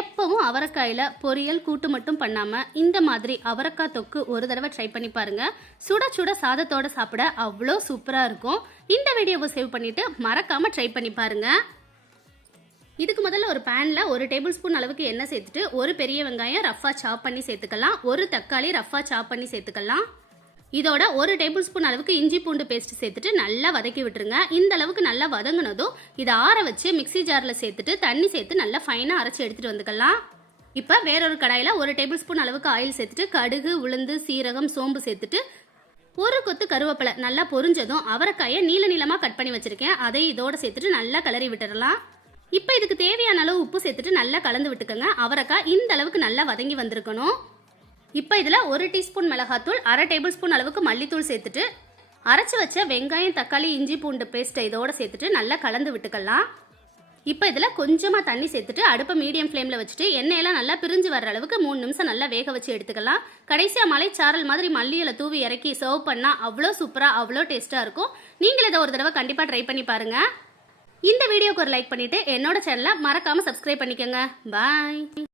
எப்பவும் அவரைக்காயில் பொரியல் கூட்டு மட்டும் பண்ணாமல் இந்த மாதிரி அவரைக்காய் தொக்கு ஒரு தடவை ட்ரை பண்ணி பாருங்கள். சுட சுட சாதத்தோடு சாப்பிட அவ்வளோ சூப்பராக இருக்கும். இந்த வீடியோவை சேவ் பண்ணிவிட்டு மறக்காமல் ட்ரை பண்ணி பாருங்கள். இதுக்கு முதல்ல ஒரு பேனில் 1 டேபிள் ஸ்பூன் அளவுக்கு எண்ணெய் சேர்த்துட்டு ஒரு பெரிய வெங்காயம் ரஃபாக சாப் பண்ணி சேர்த்துக்கலாம். ஒரு தக்காளி ரஃபாக சாப் பண்ணி சேர்த்துக்கலாம். இதோட 1 டேபிள் ஸ்பூன் அளவுக்கு இஞ்சி பூண்டு பேஸ்ட் சேர்த்துட்டு நல்லா வதக்கி விட்டுருங்க. இந்த அளவுக்கு நல்லா வதங்கினதும் இதை ஆற வச்சு மிக்சி ஜாரில் சேர்த்துட்டு தண்ணி சேர்த்து நல்லா ஃபைனாக அரைச்சி எடுத்துகிட்டு வந்துக்கலாம். இப்போ வேறொரு கடாயில் 1 டேபிள் ஸ்பூன் அளவுக்கு ஆயில் சேர்த்துட்டு கடுகு, உளுந்து, சீரகம், சோம்பு சேர்த்துட்டு ஒரு கொத்து கருவேப்பிலை நல்லா பொரிஞ்சதும் அவரைக்காயை நீள நீளமாக கட் பண்ணி வச்சுருக்கேன். அதை இதோட சேர்த்துட்டு நல்லா கிளறி விட்டுடலாம். இப்போ இதுக்கு தேவையான அளவு உப்பு சேர்த்துட்டு நல்லா கலந்து விட்டுக்கோங்க. அவரைக்காய் இந்த அளவுக்கு நல்லா வதங்கி வந்திருக்கணும். இப்போ இதில் 1 டீஸ்பூன் மிளகாத்தூள், 1/2 டேபிள் ஸ்பூன் அளவுக்கு மல்லித்தூள் சேர்த்துட்டு அரைச்சி வச்ச வெங்காயம், தக்காளி, இஞ்சி பூண்டு பேஸ்ட்டை இதோடு சேர்த்துட்டு நல்லா கலந்து விட்டுக்கலாம். இப்போ இதில் கொஞ்சமாக தண்ணி சேர்த்துட்டு அடுப்பை மீடியம் ஃப்ளேமில் வச்சுட்டு எண்ணெயெல்லாம் நல்லா பிரிஞ்சு வர அளவுக்கு 3 நிமிஷம் நல்லா வேக வச்சு எடுத்துக்கலாம். கடைசியாக மலைச்சாரல் மாதிரி மல்லியில தூவி இறக்கி சர்வ் பண்ணால் அவ்வளோ சூப்பராக அவ்வளோ டேஸ்ட்டாக இருக்கும். நீங்கள் இதை ஒரு தடவை கண்டிப்பாக ட்ரை பண்ணி பாருங்கள். இந்த வீடியோக்கு ஒரு லைக் பண்ணிவிட்டு என்னோட சேனலை மறக்காமல் சப்ஸ்கிரைப் பண்ணிக்கோங்க. பாய்.